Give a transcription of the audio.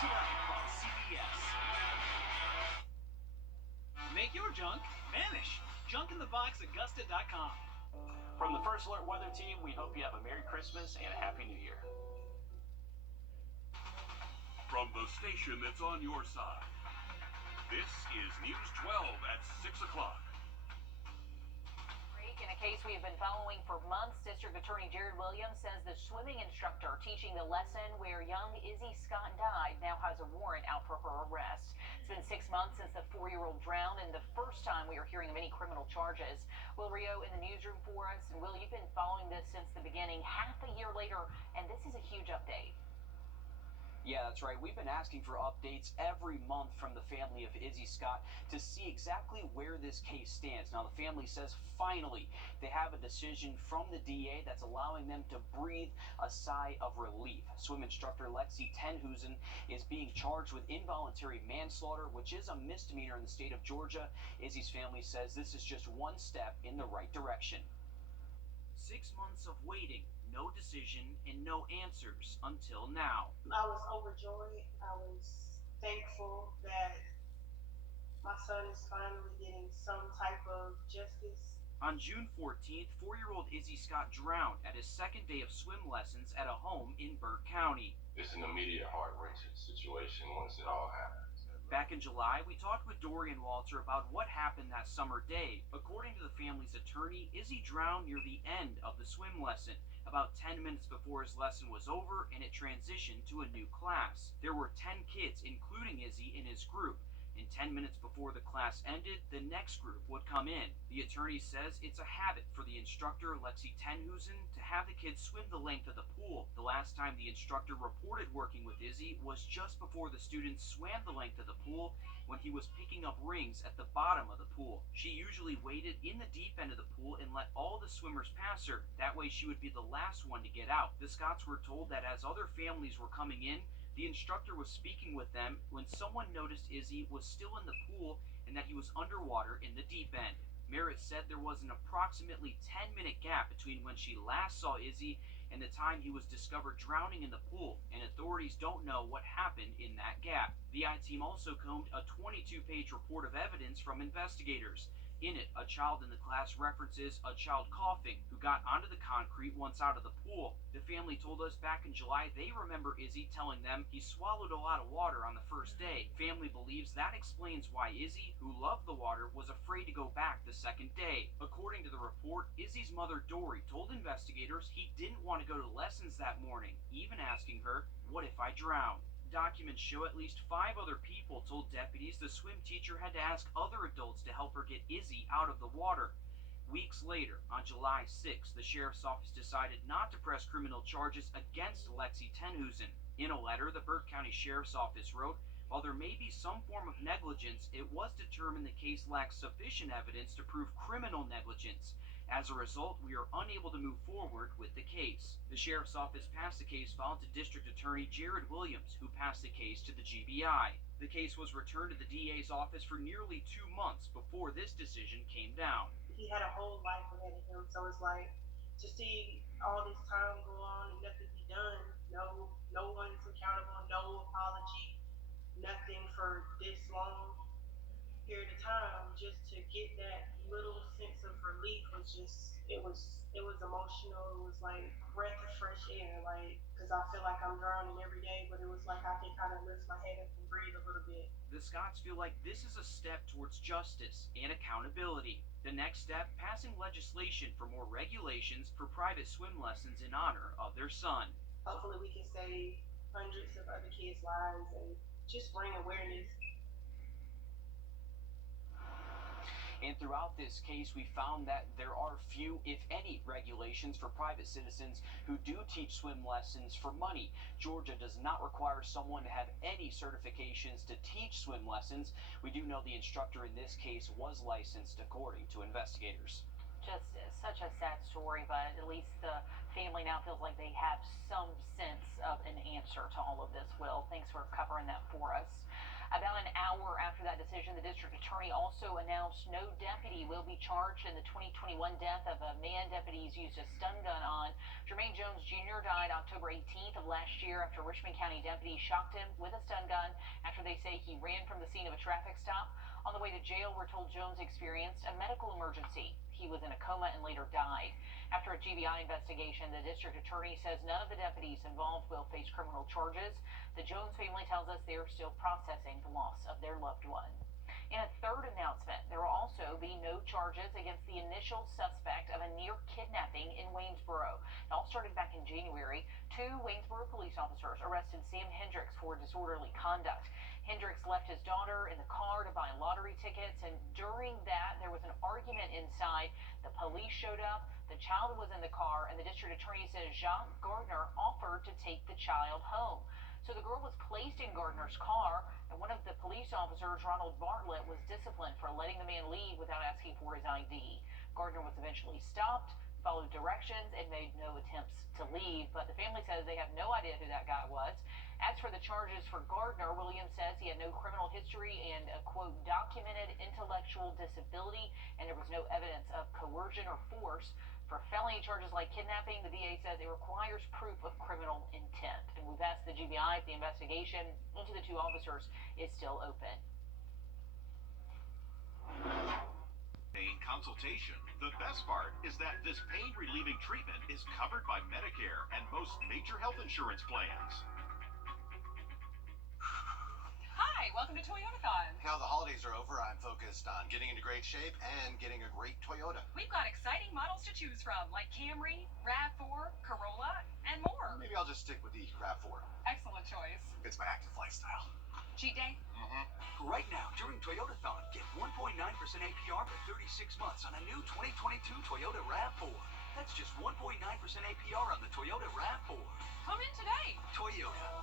tonight on CBS. Make your junk vanish. Junkintheboxaugusta.com. From the First Alert Weather Team, we hope you have a Merry Christmas and a Happy New Year. From the station that's on your side, this is News 12 at 6 o'clock. In a case we have been following for months, District Attorney Jared Williams says the swimming instructor teaching the lesson where young Izzy Scott died now has a warrant out for her arrest. It's been 6 months since the 4-year-old drowned, and the first time we are hearing of any criminal charges. Will Rio in the newsroom for us. And Will, you've been following this since the beginning, half a year later, and this is a huge update. Yeah, that's right. We've been asking for updates every month from the family of Izzy Scott to see exactly where this case stands. Now, the family says finally they have a decision from the DA that's allowing them to breathe a sigh of relief. Swim instructor Lexi Tenhusen is being charged with involuntary manslaughter, which is a misdemeanor in the state of Georgia. Izzy's family says this is just one step in the right direction. 6 months of waiting, no decision, and no answers until now. I was overjoyed. I was thankful that my son is finally getting some type of justice. On June 14th, 4-year-old Izzy Scott drowned at his second day of swim lessons at a home in Burke County. It's an immediate heart-wrenching situation once it all happens. Back in July, we talked with Dorian Walter about what happened that summer day. According to the family's attorney, Izzy drowned near the end of the swim lesson, about 10 minutes before his lesson was over and it transitioned to a new class. There were 10 kids, including Izzy, in his group. And 10 minutes before the class ended, the next group would come in. The attorney says it's a habit for the instructor, Lexi Tenhusen, to have the kids swim the length of the pool. The last time the instructor reported working with Izzy was just before the students swam the length of the pool when he was picking up rings at the bottom of the pool. She usually waited in the deep end of the pool and let all the swimmers pass her. That way she would be the last one to get out. The Scotts were told that as other families were coming in, the instructor was speaking with them when someone noticed Izzy was still in the pool and that he was underwater in the deep end. Merritt said there was an approximately 10-minute gap between when she last saw Izzy and the time he was discovered drowning in the pool, and authorities don't know what happened in that gap. The I-Team also combed a 22-page report of evidence from investigators. In it, a child in the class references a child coughing who got onto the concrete once out of the pool. The family told us back in July they remember Izzy telling them he swallowed a lot of water on the first day. Family believes that explains why Izzy, who loved the water, was afraid to go back the second day. According to the report, Izzy's mother Dory told investigators he didn't want to go to lessons that morning, even asking her, "What if I drown?" Documents show at least 5 other people told deputies the swim teacher had to ask other adults to help her get Izzy out of the water. Weeks later, on July 6th, the sheriff's office decided not to press criminal charges against Lexi Tenhusen. In a letter, the Burke County Sheriff's Office wrote, while there may be some form of negligence, it was determined the case lacks sufficient evidence to prove criminal negligence. As a result, we are unable to move forward with the case. The Sheriff's Office passed the case file to District Attorney Jared Williams, who passed the case to the GBI. The case was returned to the DA's office for nearly 2 months before this decision came down. He had a whole life ahead of him, so it's like to see all this time go on and nothing be done. No one's accountable, no apology, nothing for this long period of time. Just to get that little sense of relief was just it was emotional. It was like breath of fresh air, like, because I feel like I'm drowning every day, but it was like I can kind of lift my head up and breathe a little bit. The Scotts feel like this is a step towards justice and accountability. The next step, passing legislation for more regulations for private swim lessons in honor of their son. Hopefully we can save hundreds of other kids' lives and just bring awareness. And throughout this case, we found that there are few, if any, regulations for private citizens who do teach swim lessons for money. Georgia does not require someone to have any certifications to teach swim lessons. We do know the instructor in this case was licensed according to investigators. Just such a sad story, but at least the family now feels like they have some sense of an answer to all of this. Will, thanks for covering that for us. About an hour after that decision, the district attorney also announced no deputy will be charged in the 2021 death of a man deputies used a stun gun on. Jermaine Jones Jr. died October 18th of last year after Richmond County deputies shocked him with a stun gun after they say he ran from the scene of a traffic stop. On the way to jail, we're told Jones experienced a medical emergency. He was in a coma and later died. After a GBI investigation, the district attorney says none of the deputies involved will face criminal charges. The Jones family tells us they are still processing the loss of their loved one. In a third announcement, there will also be no charges against the initial suspect of a near kidnapping in Waynesboro. It all started back in January. 2 Waynesboro police officers arrested Sam Hendricks for disorderly conduct. Hendricks left his daughter in the car to buy lottery tickets, and during that, there was an argument inside. The police showed up, the child was in the car, and the district attorney says Jacques Gardner offered to take the child home. So the girl was placed in Gardner's car, and one of the police officers, Ronald Bartlett, was disciplined for letting the man leave without asking for his ID. Gardner was eventually stopped, followed directions, and made no attempts to leave, but the family says they have no idea who that guy was. As for the charges for Gardner, Williams says he had no criminal history and a, quote, documented intellectual disability, and there was no evidence of coercion or force. For felony charges like kidnapping, the DA says it requires proof of criminal intent. And we've asked the GBI if the investigation into the 2 officers is still open. Pain consultation. The best part is that this pain relieving treatment is covered by Medicare and most major health insurance plans. Hi, welcome to Toyotathon. Now the holidays are over, I'm focused on getting into great shape and getting a great Toyota. We've got exciting models to choose from, like Camry, RAV4, Corolla, and more. Maybe I'll just stick with the RAV4. Excellent choice. It's my active lifestyle. Cheat day? Right now, during Toyotathon, get 1.9% APR for 36 months on a new 2022 Toyota RAV4. That's just 1.9% APR on the Toyota RAV4. Come in today. Toyota,